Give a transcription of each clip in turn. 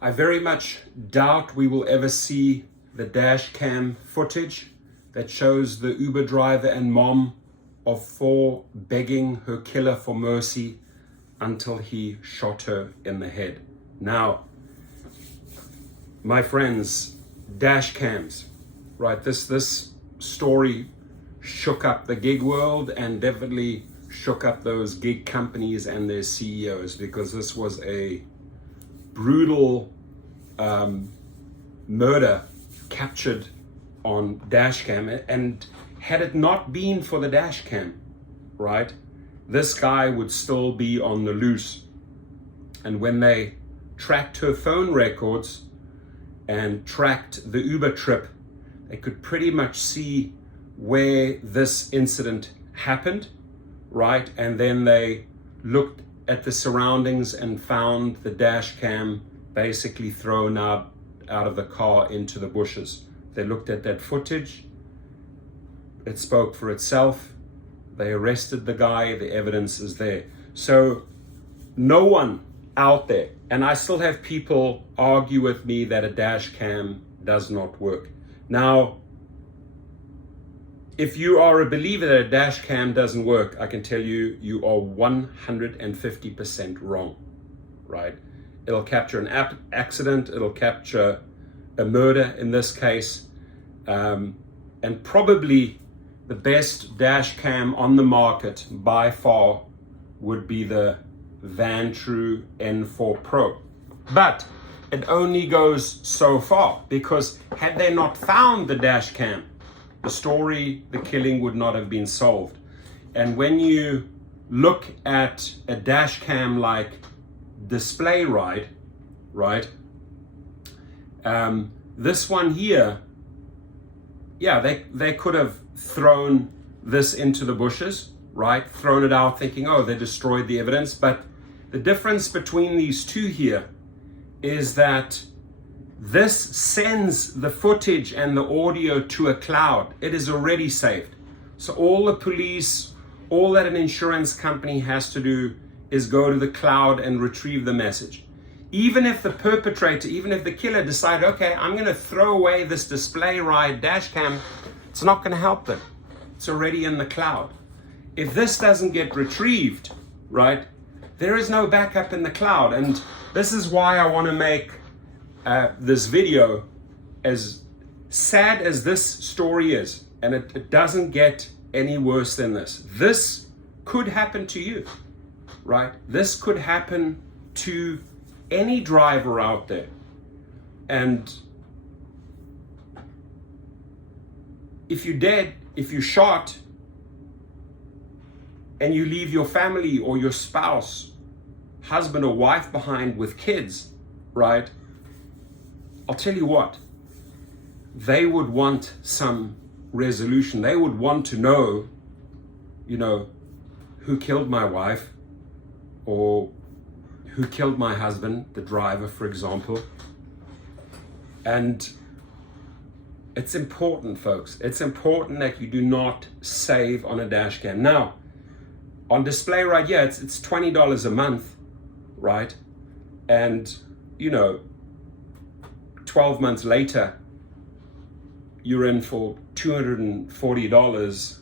I very much doubt we will ever see the dash cam footage that shows the Uber driver and mom of 4 begging her killer for mercy until he shot her in the head. Now, my friends, dash cams, right? This story shook up the gig world and definitely shook up those gig companies and their CEOs, because this was a brutal murder captured on dash cam. And had it not been for the dash cam, right, this guy would still be on the loose. And when they tracked her phone records and tracked the Uber trip, they could pretty much see where this incident happened, right? And then they looked at the surroundings and found the dash cam basically thrown out of the car into the bushes. They looked at that footage. It spoke for itself. They arrested the guy. The evidence is there. So no one out there, and I still have people argue with me that a dash cam does not work. Now, if you are a believer that a dash cam doesn't work, I can tell you, you are 150% wrong, right? It'll capture an accident, it'll capture a murder in this case, and probably the best dash cam on the market by far would be the Vantrue N4 Pro. But it only goes so far, because had they not found the dash cam, the story, the killing would not have been solved. And when you look at a dash cam like Display Ride, right? This one here, yeah, they could have thrown this into the bushes, right? Thrown it out thinking, oh, they destroyed the evidence. But the difference between these two here is that this sends the footage and the audio to a cloud. It is already saved. So all the police, all that an insurance company has to do is go to the cloud and retrieve the message. Even if the perpetrator, even if the killer decide, okay, I'm going to throw away this Display Ride dash cam, it's not going to help them. It's already in the cloud. If this doesn't get retrieved, right, there is no backup in the cloud. And this is why I want to make this video. As sad as this story is, and it doesn't get any worse than this. This could happen to you, right? This could happen to any driver out there. And if you're dead, if you're shot, and you leave your family or your spouse, husband or wife behind with kids, right? I'll tell you what, they would want some resolution. They would want to know, who killed my wife, or who killed my husband, the driver, for example. And it's important, folks. It's important that you do not save on a dash cam. Now, on Display Ride, yeah, it's $20 a month, right? And, 12 months later, you're in for $240,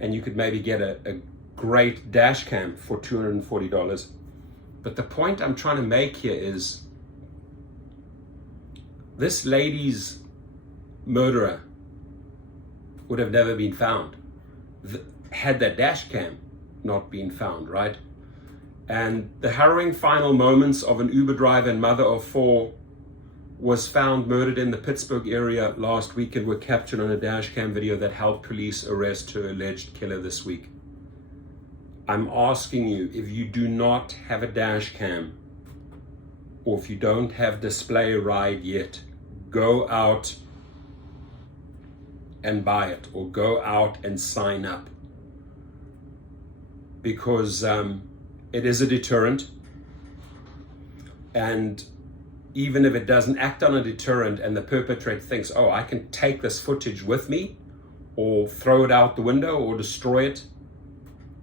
and you could maybe get a great dash cam for $240. But the point I'm trying to make here is, this lady's murderer would have never been found had that dash cam not been found, right? And the harrowing final moments of an Uber driver and mother of 4 was found murdered in the Pittsburgh area last week and were captured on a dash cam video that helped police arrest her alleged killer this week. I'm asking you, if you do not have a dash cam, or if you don't have Display Ride yet, go out and buy it, or go out and sign up. Because it is a deterrent. And even if it doesn't act on a deterrent and the perpetrator thinks, oh, I can take this footage with me, or throw it out the window, or destroy it,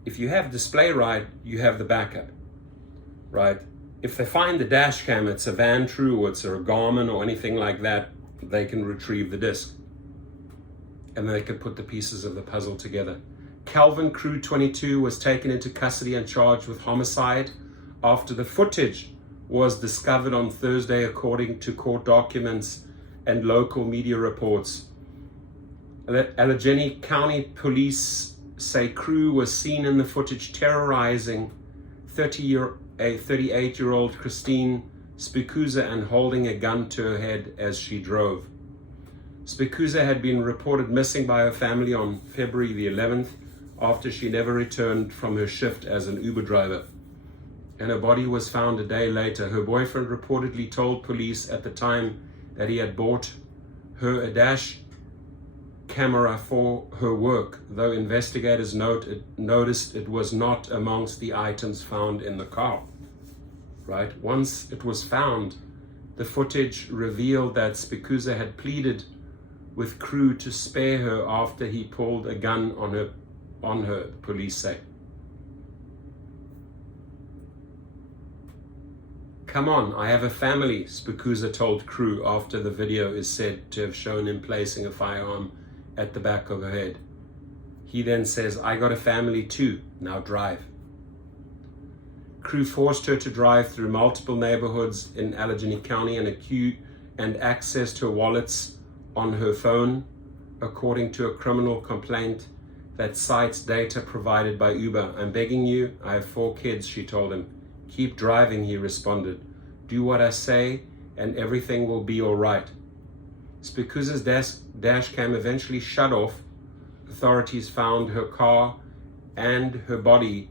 if you have Display Ride, you have the backup, right? if they find the dash cam, it's a Van True or it's a Garmin or anything like that, they can retrieve the disc. And then they can put the pieces of the puzzle together. Calvin Crew 22 was taken into custody and charged with homicide after the footage was discovered on Thursday, according to court documents and local media reports. Allegheny County Police say Crew was seen in the footage terrorizing 38-year-old Christine Spikuza and holding a gun to her head as she drove. Spikuza had been reported missing by her family on February the 11th after she never returned from her shift as an Uber driver, and her body was found a day later. Her boyfriend reportedly told police at the time that he had bought her a dash camera for her work, though investigators noticed it was not amongst the items found in the car. Right? Once it was found, the footage revealed that Spikuza had pleaded with Crew to spare her after he pulled a gun on her, police say. Come on, I have a family, Spikuza told Crew after the video is said to have shown him placing a firearm at the back of her head. He then says, I got a family too, now drive. Crew forced her to drive through multiple neighborhoods in Allegheny County and accessed her wallets on her phone, according to a criminal complaint that cites data provided by Uber. I'm begging you, I have 4 kids, she told him. Keep driving, he responded. Do what I say and everything will be all right. Spikuza's dash cam eventually shut off. Authorities found her car and her body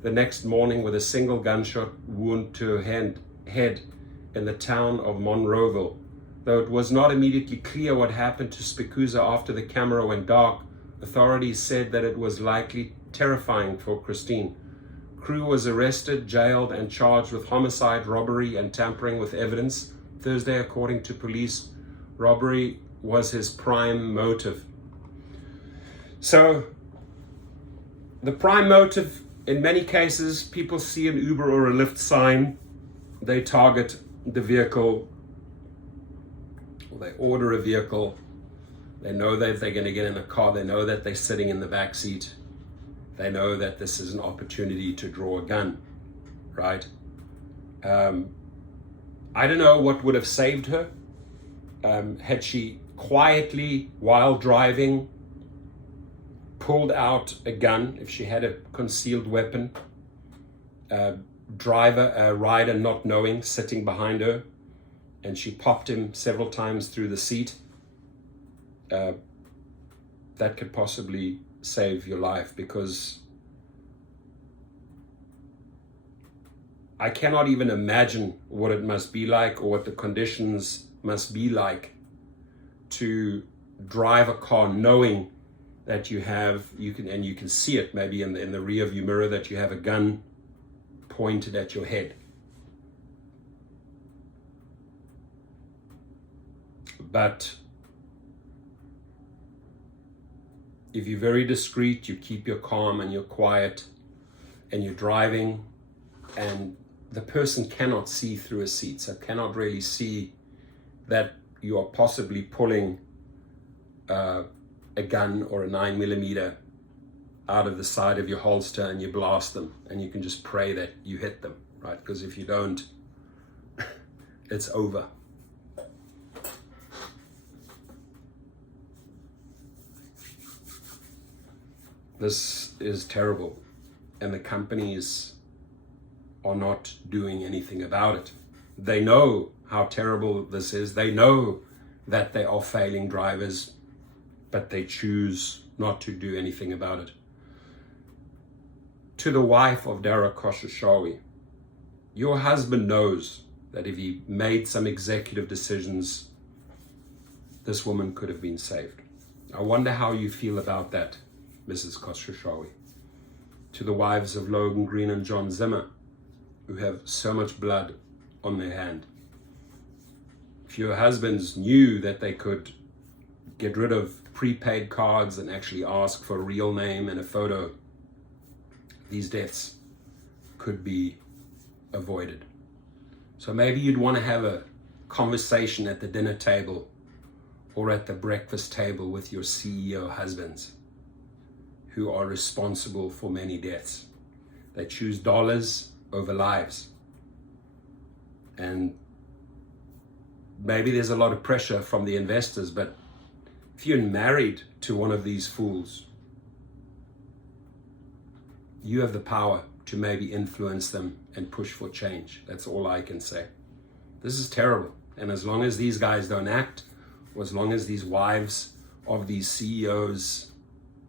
the next morning with a single gunshot wound to her head in the town of Monroeville. Though it was not immediately clear what happened to Spikuza after the camera went dark, authorities said that it was likely terrifying for Christine. Crew was arrested, jailed, and charged with homicide, robbery, and tampering with evidence. Thursday, according to police, robbery was his prime motive. So, the prime motive, in many cases, people see an Uber or a Lyft sign, they target the vehicle, or they order a vehicle, they know that they're going to get in a car, they know that they're sitting in the back seat, they know that this is an opportunity to draw a gun, right? I don't know what would have saved her. Had she quietly, while driving, pulled out a gun, if she had a concealed weapon, a rider not knowing, sitting behind her, and she popped him several times through the seat, that could possibly save your life, because I cannot even imagine what it must be like or what the conditions must be like to drive a car knowing that you can see it maybe in the rear view mirror, that you have a gun pointed at your head. But if you're very discreet, you keep your calm and you're quiet and you're driving, and the person cannot see through a seat, so cannot really see that you are possibly pulling a gun or a 9mm out of the side of your holster, and you blast them, and you can just pray that you hit them, right? Because if you don't, it's over. This is terrible, and the companies are not doing anything about it. They know how terrible this is. They know that they are failing drivers, but they choose not to do anything about it. To the wife of Dara Khosrowshahi, your husband knows that if he made some executive decisions, this woman could have been saved. I wonder how you feel about that, Mrs. Khosrowshahi. To the wives of Logan Green and John Zimmer, who have so much blood on their hand. If your husbands knew that they could get rid of prepaid cards and actually ask for a real name and a photo, these deaths could be avoided. So maybe you'd want to have a conversation at the dinner table or at the breakfast table with your CEO husbands who are responsible for many deaths. They choose dollars over lives. And maybe there's a lot of pressure from the investors, but if you're married to one of these fools, you have the power to maybe influence them and push for change. That's all I can say. This is terrible. And as long as these guys don't act, or as long as these wives of these CEOs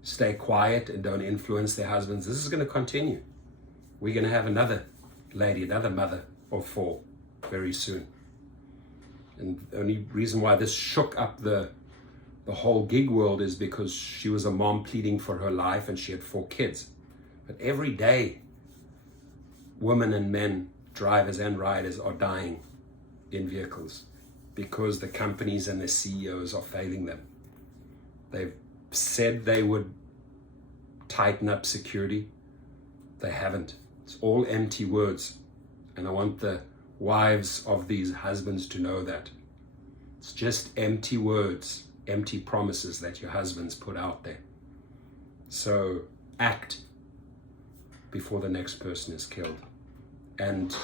stay quiet and don't influence their husbands, this is going to continue. We're going to have another lady, another mother of four very soon. And the only reason why this shook up the whole gig world is because she was a mom pleading for her life and she had 4 kids. But every day, women and men, drivers and riders, are dying in vehicles because the companies and the CEOs are failing them. They've said they would tighten up security. They haven't. It's all empty words. And I want the wives of these husbands to know that. It's just empty words, empty promises that your husbands put out there. So act before the next person is killed. And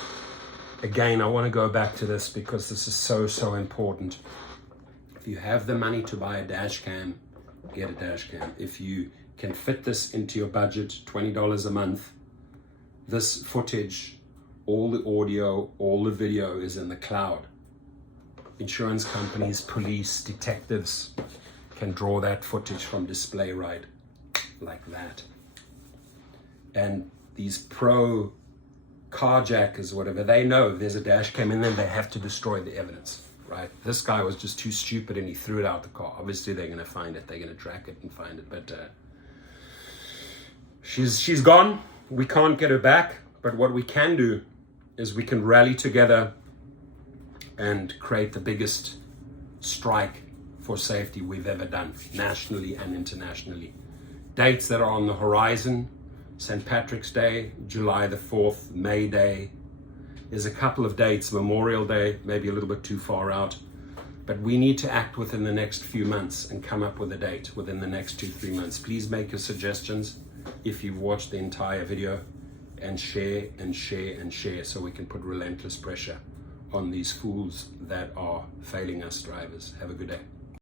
again, I want to go back to this because this is so important. If you have the money to buy a dash cam, get a dash cam. If you can fit this into your budget, $20 a month, this footage, all the audio, all the video is in the cloud. Insurance companies, police, detectives can draw that footage from display right like that. And these pro carjackers, whatever, they know there's a dash cam in there, they have to destroy the evidence, right? This guy was just too stupid and he threw it out the car. Obviously they're going to find it, they're going to track it and find it, but she's gone. We can't get her back, but what we can do is we can rally together and create the biggest strike for safety we've ever done, nationally and internationally. Dates that are on the horizon: St. Patrick's Day, July the 4th, May Day. There's a couple of dates, Memorial Day, maybe a little bit too far out, but we need to act within the next few months and come up with a date within the next 2-3 months. Please make your suggestions if you've watched the entire video, and share and share and share so we can put relentless pressure on these fools that are failing us drivers. Have a good day.